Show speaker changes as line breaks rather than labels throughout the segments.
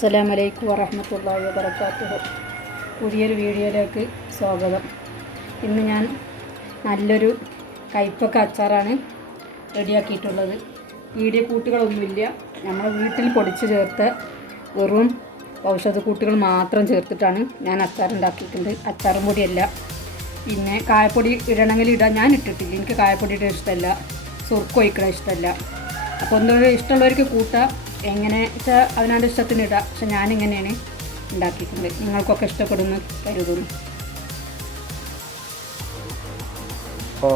അസ്സലാമലൈക്കും വറഹമത്തല്ലാഹി വബർക്കാത്തു പുതിയൊരു വീഡിയോയിലേക്ക് സ്വാഗതം. ഇന്ന് ഞാൻ നല്ലൊരു കയ്പക്ക അച്ചാറാണ് റെഡിയാക്കിയിട്ടുള്ളത്. വീഡിയോ കൂട്ടുകളൊന്നുമില്ല. നമ്മൾ വീട്ടിൽ പൊടിച്ച് ചേർത്ത് വെറും ഔഷധക്കൂട്ടുകൾ മാത്രം ചേർത്തിട്ടാണ് ഞാൻ അച്ചാർ ഉണ്ടാക്കിയിട്ടുണ്ട് അച്ചാറും പൊടിയല്ല. പിന്നെ കായപ്പൊടി ഇടണമെങ്കിൽ ഇടാൻ ഞാൻ ഇട്ടിട്ടില്ല. എനിക്ക് കായപ്പൊടിയുടെ ഇഷ്ടമല്ല. സുർക്കൊഴിക്കണ ഇഷ്ടമല്ല. അപ്പോൾ ഒന്നുകൂടെ ഇഷ്ടമുള്ളവർക്ക് കൂട്ടാം. എങ്ങനെ വെച്ചാൽ അവനവന്റെ ഇഷ്ടത്തിന് ഇടാം പക്ഷെ ഞാനിങ്ങനെയാണ് ഉണ്ടാക്കിയിട്ടുണ്ട് നിങ്ങൾക്കൊക്കെ ഇഷ്ടപ്പെടുന്നു കരുതുന്നു.
ഓ.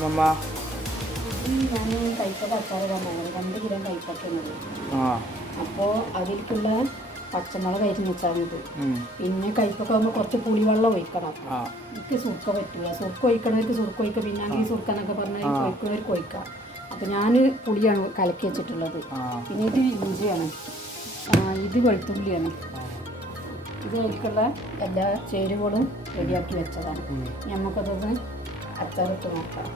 മമ്മ
ഞാൻ കൈപ്പക്ക അച്ചാർ പറഞ്ഞത് രണ്ട് കിലോ കൈപ്പക്കുന്നത്
ആ.
അപ്പോൾ അതിലേക്കുള്ള പച്ചമുളക് അരിഞ്ഞ് വെച്ചാൽ മതി പിന്നെ കൈപ്പൊക്കെ ആകുമ്പോൾ കുറച്ച് പുളിവെള്ളം ഒഴിക്കണം. എനിക്ക് സുർക്ക പറ്റില്ല സുർക്ക ഒഴിക്കണവർക്ക് സുർക്ക ഒഴിക്കുക പിന്നെ ഈ സുർക്കെന്നൊക്കെ പറഞ്ഞാൽ ഒഴിക്കുന്നവർക്ക് ഒഴിക്കാം. അപ്പോൾ ഞാൻ പുളിയാണ് കലക്കി വെച്ചിട്ടുള്ളത്. പിന്നെ ഇത് ഇഞ്ചിയാണ്. ഇത് വെളുത്തുള്ളിയാണ്. ഇത് ഒഴിക്കുള്ള എല്ലാ ചേരുവകളും റെഡിയാക്കി വെച്ചതാണ്. നമുക്കതൊന്ന് അച്ചാറിട്ട് നോക്കാം.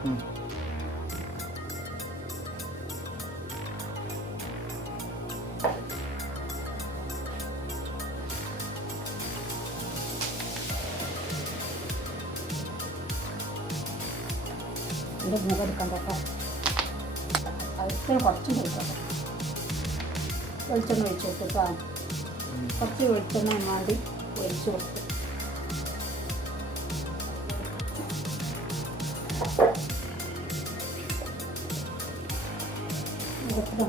ഉം.
എന്റെ മുഖം എടുക്കണ്ട കേട്ടോ അതിന് കുറച്ച് കൊടുക്കാം വെളിച്ചെണ്ണ ഒഴിച്ച് കൊടുക്കുക കുറച്ച് വെളിച്ചെണ്ണ മാണ്ടി ഒഴിച്ചു കൊടുത്തു ഇതൊക്കെ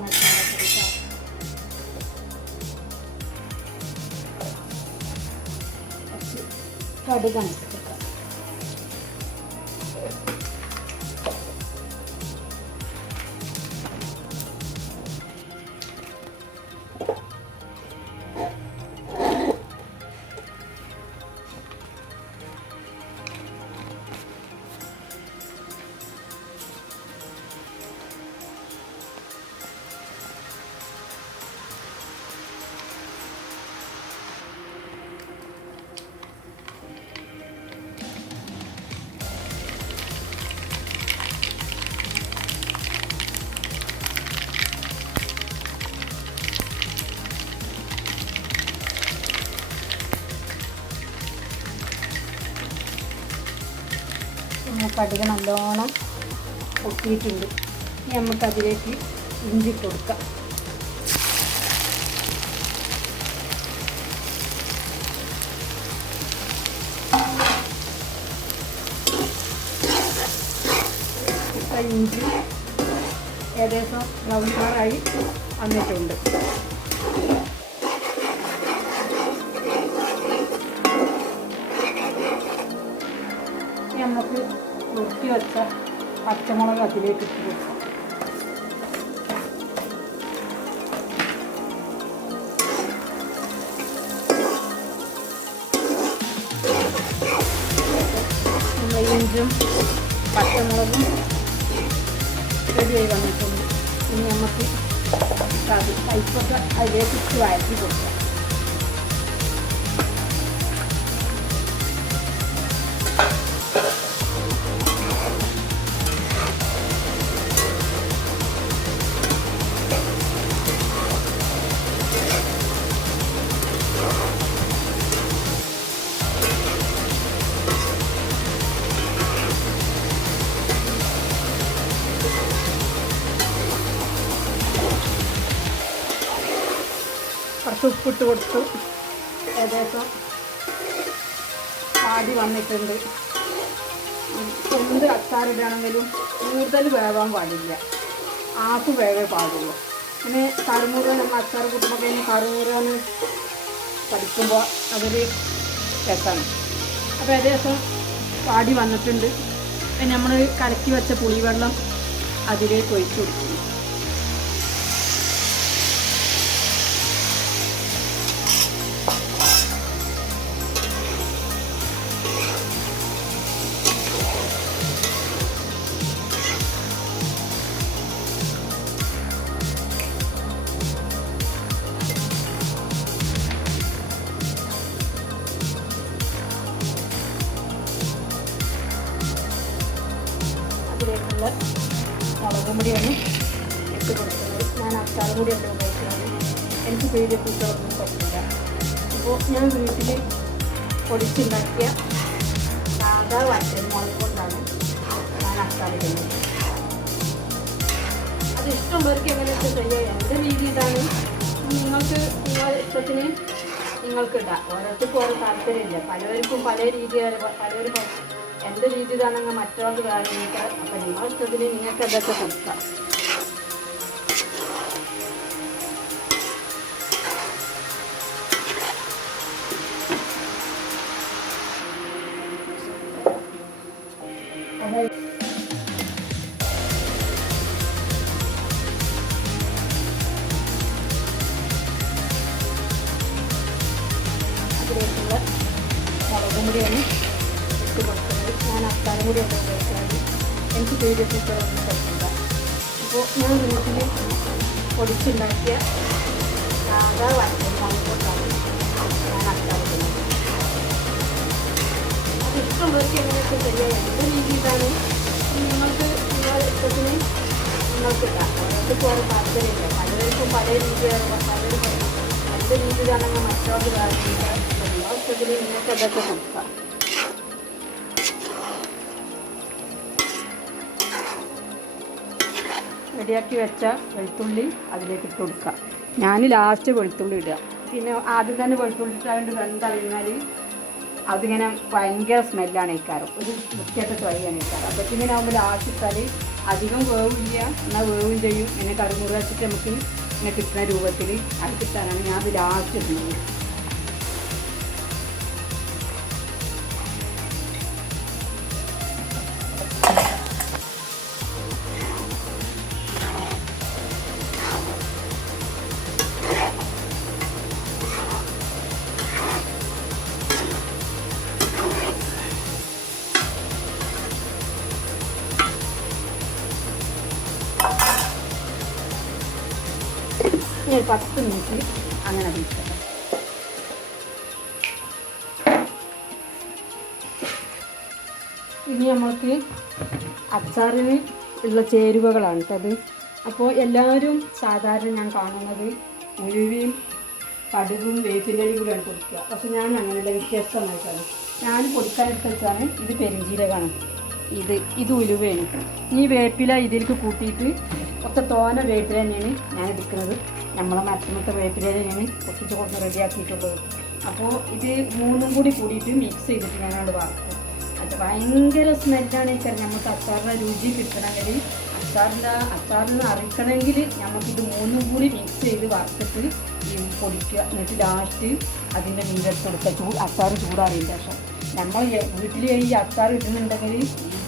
കടുകാണ് കടുക് നല്ലോണം പൊട്ടിയിട്ടുണ്ട്. ഇനി നമുക്ക് അതിലേക്ക് ഇഞ്ചി കൊടുക്കാം. ഇഞ്ചി ഏകദേശം ബ്രൗൺ കളറായി വന്നിട്ടുണ്ട് നമുക്ക് വൃത്തി വെച്ച പച്ചമുളക് അതിലേക്ക് ഇട്ട് കൊടുക്കാം. ഇഞ്ചും പച്ചമുളകും റെഡിയായി വന്നിട്ടുണ്ട്. ഇനി നമുക്ക് അത് കൈപ്പൊക്കെ അതിലേക്ക് ഇട്ട് വഴറ്റി കൊടുക്കാം. ഉപ്പിട്ട് കൊടുത്തു. ഏകദേശം പാടി വന്നിട്ടുണ്ട്. എന്ത് അച്ചാറിടാണെങ്കിലും കൂടുതൽ വേവാൻ പാടില്ല. ആപ്പ് വേവേ പാടുള്ളൂ. പിന്നെ കറുമുറ നമ്മൾ അച്ചാർ കൂട്ടുമ്പോൾ കഴിഞ്ഞ് കറുമുറന്ന് പഠിക്കുമ്പോൾ അതൊരു രസമാണ്. അപ്പോൾ ഏകദേശം പാടി വന്നിട്ടുണ്ട്. പിന്നെ നമ്മൾ കലക്കി വെച്ച പുളിവെള്ളം അതിലേക്ക് ഒഴിച്ചു കൊടുക്കുന്നു. കൂടിയാണ് ഇട്ട് കൊടുക്കുന്നത് ഞാൻ അച്ചാറും കൂടിയല്ല ഉപയോഗിക്കുന്നത്. എനിക്ക് പേര് കൂട്ടുകളൊന്നും പറ്റില്ല. അപ്പോൾ ഞാൻ വീട്ടിൽ പൊടിച്ചുണ്ടാക്കിയ സാധാ വറ്റൽ മുളക് കൊണ്ടാണ് ഞാൻ അച്ചാറിടുന്നത് അത് ഇഷ്ടമുള്ളവർക്ക് എങ്ങനെയൊക്കെ ചെയ്യാം? എന്റെ രീതി ഇതാണ്? നിങ്ങൾക്ക് നിങ്ങളുടെ ഇഷ്ടത്തിന് നിങ്ങൾക്ക് ഇടാം. ഓരോരുത്തർക്കും ഓരോ താല്പര്യമില്ല. പലവർക്കും പല രീതി പലരും എന്റെ രീതി ഇതാണെങ്കിൽ മറ്റൊരാൾക്ക് വേണമെങ്കിൽ അപ്പം നിങ്ങളുടെ ഇഷ്ടത്തിന് നിങ്ങൾക്ക് അതൊക്കെ കൊടുക്കാം. അതിലേക്കുള്ള മുളകും കൂടിയാണ് ഇട്ട് കൊടുക്കുന്നത് ഞാൻ അച്ചാറും കൂടിയാണ് ഉപയോഗിക്കുന്നത് എനിക്ക് വീഡിയോ കൂട്ടുകളൊന്നും പറ്റില്ല അപ്പോൾ ഞാൻ വീട്ടിൽ പൊടിച്ചുണ്ടാക്കിയ സാധാ വറ്റൽ മുളക് കൊണ്ടാണ് ഞാൻ അച്ചാറിടുന്നത്. അത് ഇഷ്ടമുള്ളവർക്ക് എങ്ങനെയൊക്കെ ചെയ്യാം? എന്റെ രീതി ഇതാണ് നിങ്ങൾക്ക് നിങ്ങളുടെ ഇഷ്ടത്തിന് നിങ്ങൾക്ക് ഇടാം. ഓരോരുത്തർക്കും ഓരോ താല്പര്യമില്ല. പലർക്കും പല രീതിയാണ് പലരും എന്റെ രീതിയിലാണെങ്കിൽ മറ്റൊരു കാര്യമില്ല എല്ലാ ഇഷ്ടത്തിന് നിങ്ങൾക്ക് അതൊക്കെ കൊടുക്കാം. റെഡിയാക്കി വെച്ച വെളുത്തുള്ളി അതിലേക്ക് ഇട്ട് കൊടുക്കുക. ഞാൻ ലാസ്റ്റ് വെളുത്തുള്ളി ഇടുക. പിന്നെ ആദ്യം തന്നെ വെളുത്തുള്ളി ഇട്ടാണ്ട് വെന്തറിഞ്ഞാൽ അതിങ്ങനെ ഭയങ്കര സ്മെല്ലാണ് ഇക്കാരം ഒരു വൃത്തിയായിട്ട് ചൊയ്യാണ് ഇക്കാരം അപ്പോഴത്തേക്ക് ഇങ്ങനെ ആകുമ്പോൾ ലാസ്റ്റ് ഇട്ടാൽ അധികം വേവില്ല. എന്നാൽ വേവും ചെയ്യും. എന്നെ കടുമുറ വെച്ചിട്ട് നമുക്ക് ഇങ്ങനെ കിട്ടുന്ന രൂപത്തിൽ അത് കിട്ടാനാണ് ഞാൻ ലാസ്റ്റ് ഇടുന്നത്. ഒരു പത്ത് മിനിറ്റ് അങ്ങനെ വീഴ്ത്തണം ഇനി നമ്മൾക്ക് അച്ചാറിന് ഉള്ള ചേരുവകളാണ് കേട്ടത് അപ്പോൾ എല്ലാവരും സാധാരണ ഞാൻ കാണുന്നത് ഉലുവയും കടുകും വേപ്പിന്റെയും കൂടെയാണ് കൊടുക്കുക. പക്ഷെ ഞാൻ അങ്ങനെയുള്ള വ്യത്യസ്തമായിട്ടാണ്. ഞാൻ കൊടുക്കാൻ വെച്ചാണ് ഇത് പെരിഞ്ചീരകമാണ്. ഇത് ഇത് ഉലുവയാണ്. ഈ വേപ്പില ഇതിലേക്ക് കൂട്ടിയിട്ട് ഒക്കെ തോന വേപ്പില തന്നെയാണ് ഞാൻ എടുക്കുന്നത്. നമ്മളെ മറ്റന്നത്തെ വേപ്പില ഞാൻ പൊട്ടിച്ച് കുറച്ച് റെഡിയാക്കിയിട്ടുള്ളത് അപ്പോൾ ഇത് മൂന്നും കൂടി കൂടിയിട്ട് മിക്സ് ചെയ്തിട്ട് ഞാനവിടെ വറുക്കും. അത് ഭയങ്കര സ്മെല്ലാണ് കറി. നമുക്ക് അച്ചാറിന്റെ രുചി കിട്ടണമെങ്കിൽ അച്ചാറിന്റെ അച്ചാറിന് അറിയിക്കണമെങ്കിൽ നമുക്കിത് മൂന്നും കൂടി മിക്സ് ചെയ്ത് വറുത്തിട്ട് പൊടിക്കുക. എന്നിട്ട് ലാസ്റ്റ് അതിന്റെ നീരെടുത്ത് കൊടുക്കുക ചൂ അച്ചാർ ചൂടാറിയതിന് ശേഷം. നമ്മൾ വീട്ടിൽ ഈ അച്ചാർ ഇടുന്നുണ്ടെങ്കിൽ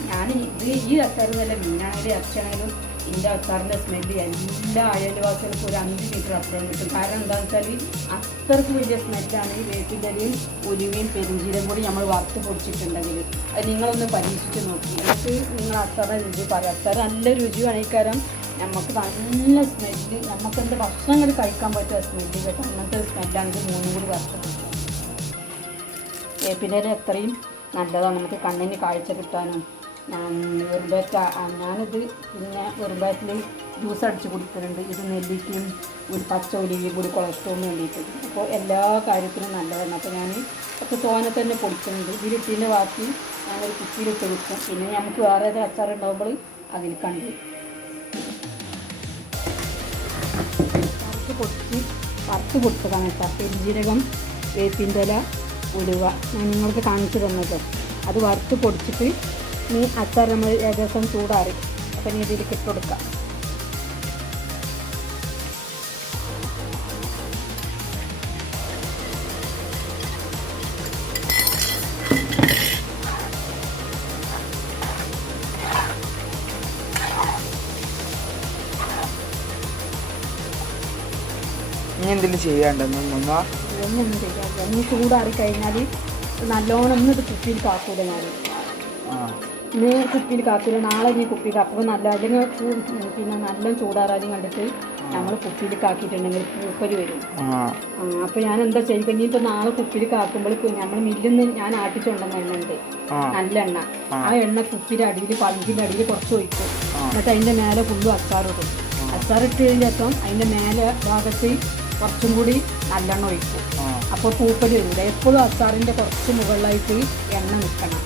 ഞാൻ ഇത് ഈ അച്ചാർ നല്ല മീനാണെങ്കിലും ഇറച്ചിയാണെങ്കിലും ഇതിന്റെ അച്ചാറിന്റെ സ്മെല്ല് എല്ലാ അയൽവാസികൾക്കും ഒരു അഞ്ച് മീറ്റർ അപ്പുറം കിട്ടും. കാരണം എന്താണെന്ന് വെച്ചാൽ അത്രയ്ക്ക് വലിയ സ്മെല്ലാണ് ഈ വേപ്പിന്റെയും ഉലുവയും പെരുംജീരം കൂടി നമ്മൾ വറുത്ത് പൊടിച്ചിട്ടുണ്ടെങ്കിൽ. അത് നിങ്ങളൊന്ന് പരീക്ഷിച്ച് നോക്കി. എന്നിട്ട് നിങ്ങൾ അച്ചാറിന്റെ രുചി പറയും. അച്ചാർ നല്ല രുചിയാണ്. കാരണം നമുക്ക് നല്ല സ്മെല്ല് നമുക്ക് എന്ത് ഭക്ഷണങ്ങൾ കഴിക്കാൻ പറ്റുക സ്മെല്ല് കേട്ടോ. അങ്ങനത്തെ ഒരു സ്മെല്ലാണ് ഇത് മൂന്നും കൂടി വറുത്ത് വേപ്പിന്റെ ഇല എത്രയും നല്ലതാണ്. നമുക്ക് കണ്ണിന് കാഴ്ച കിട്ടാനും വെറുമ്പേറ്റ ഞാനിത് പിന്നെ വെറുമ്പേറ്റിൽ ജ്യൂസ് അടിച്ച് കുടിക്കുന്നുണ്ട് ഇത് നെല്ലിക്കയും ഒരു പച്ച ഒലിവയും കൂടി കൊളസ്ട്രോളിന് വേണ്ടിയിട്ട്. അപ്പോൾ എല്ലാ കാര്യത്തിനും നല്ലതാണ്. അപ്പോൾ ഞാൻ കുറച്ച് തോനെ തന്നെ പൊടിക്കുന്നുണ്ട് ഇതിലിട്ടിന്റെ ബാക്കി ഞാനൊരു കുപ്പിയിലിട്ട് വെക്കും. പിന്നെ നമുക്ക് വേറെ ഏത് അച്ചാർ ഉണ്ടാകുമ്പോൾ അതിൽ കണ്ട്. വറുത്ത് പൊടിച്ച് വറുത്ത് പൊടിച്ചതാണ് കേട്ടോ. പെരുജീരകം വേപ്പിന്റെ ഇല ഉലുവ. ഞാൻ നിങ്ങൾക്ക് കാണിച്ചു തന്നത്. അത് വറുത്ത് പൊടിച്ചിട്ട് ഈ അച്ചാർ നമ്മൾ ഏകദേശം ചൂടാറി. അപ്പം ഇനി ഇതിലേക്ക് ഇട്ട് കൊടുക്കാം.
ഇനി എന്തെങ്കിലും ചെയ്യാണ്ടെന്ന് മമ്മ
ഒന്നും ചെയ്യാറില്ല ഒന്ന് ചൂടാറി കഴിഞ്ഞാൽ നല്ലോണം ഒന്നും ഇത് കുപ്പിയിൽ കാക്കൂല ഞാൻ ഇന്ന് കുപ്പിയിൽ കാപ്പില്ല നാളെ നീ കുപ്പിയിൽ അപ്പോൾ നല്ല അല്ലെങ്കിൽ പിന്നെ നല്ല ചൂടാറാദ്യം കണ്ടിട്ട് നമ്മൾ കുപ്പിയിൽ കാക്കിയിട്ടുണ്ടെങ്കിൽ പൂപ്പൽ വരും. അപ്പോൾ ഞാൻ എന്താ ചെയ്യുക ഇനിയിപ്പോൾ നാളെ കുപ്പിയിൽ കാക്കുമ്പോൾ നമ്മൾ മില്ലിൽ നിന്ന് ഞാൻ ആട്ടിച്ചുണ്ടെന്ന എണ്ണ ഉണ്ട് നല്ല എണ്ണ. ആ. എണ്ണ കുപ്പിയുടെ അടിയിൽ പഞ്ചിന്റെ അടിയിൽ കുറച്ച് ഒഴിക്കും. എന്നിട്ട് അതിന്റെ മേലെ ഫുള്ളും അച്ചാറിടും അച്ചാറിട്ടതിന്റെ ശേഷം അതിന്റെ മേലെ ഭാഗത്ത് കുറച്ചും കൂടി നല്ലെണ്ണ ഒഴിക്കും. അപ്പോൾ പൂപ്പൽ വരില്ല എപ്പോഴും അച്ചാറിന്റെ കുറച്ച് മുകളിലായിട്ട് എണ്ണ നിൽക്കണം.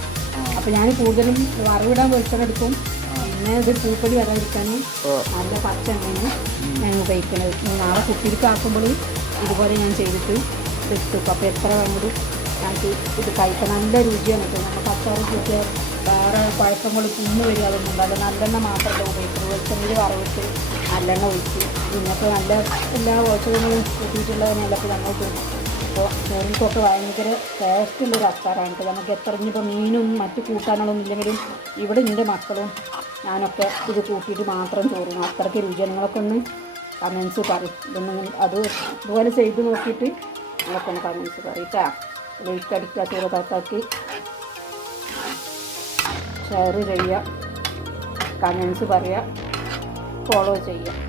അപ്പോൾ ഞാൻ കൂടുതലും വറവിടാൻ വെളിച്ചെണ്ണ എടുക്കും. പിന്നെ ഇത് പൂപ്പൊടി വരാതിരിക്കാൻ
ഓ
നല്ല പച്ച എണ്ണയാണ് ഞാൻ ഉപയോഗിക്കുന്നത്. നാളെ കുട്ടിക്ക് ആക്കുമ്പോൾ ഇതുപോലെ ഞാൻ ചെയ്തിട്ട് എടുത്തു അപ്പോൾ എത്ര വേണ്ടി ഞങ്ങൾക്ക് ഇത് കഴിക്കാൻ നല്ല രുചിയാണ് കേട്ടോ. നമ്മൾ പച്ചവറ കൂട്ടിയ വേറെ കുഴപ്പങ്ങൾ തിന്നു വരിക അതൊന്നും ഉണ്ടാവില്ല നല്ലെണ്ണ മാത്രമല്ല ഉപയോഗിക്കുന്നത്. വെളിച്ചെണ്ണയിൽ വറവിട്ട് നല്ലെണ്ണ ഒഴിച്ച്. ഇന്നത്തെ നല്ല എല്ലാ പോഷകങ്ങളും കൂട്ടിയിട്ടുള്ളതിനെല്ലാം നമ്മൾ അപ്പോൾ ചോറിക്കൊക്കെ ഭയങ്കര ടേസ്റ്റുള്ളൊരു അച്ചാറാണ് കേട്ടോ. നമുക്ക് എത്ര ഇനിയിപ്പോൾ മീനും മറ്റു കൂട്ടാനുകളൊന്നും ഇല്ലെങ്കിലും ഇവിടെ എന്റെ മക്കളും ഞാനൊക്കെ ഇത് കൂട്ടിയിട്ട് മാത്രം ചോറും. അത്രയ്ക്ക് നിങ്ങളൊക്കെ ഒന്ന് കമൻസ് പറയും. ഇതൊന്നും അത് ഇതുപോലെ ചെയ്ത് നോക്കിയിട്ട് നിങ്ങളൊക്കെ ഒന്ന് കമൻസ് പറയട്ടാ ലൈക്ക് അടിക്കുക ചെറുതാക്കി ഷെയർ ചെയ്യുക കമൻസ് പറയുക ഫോളോ ചെയ്യുക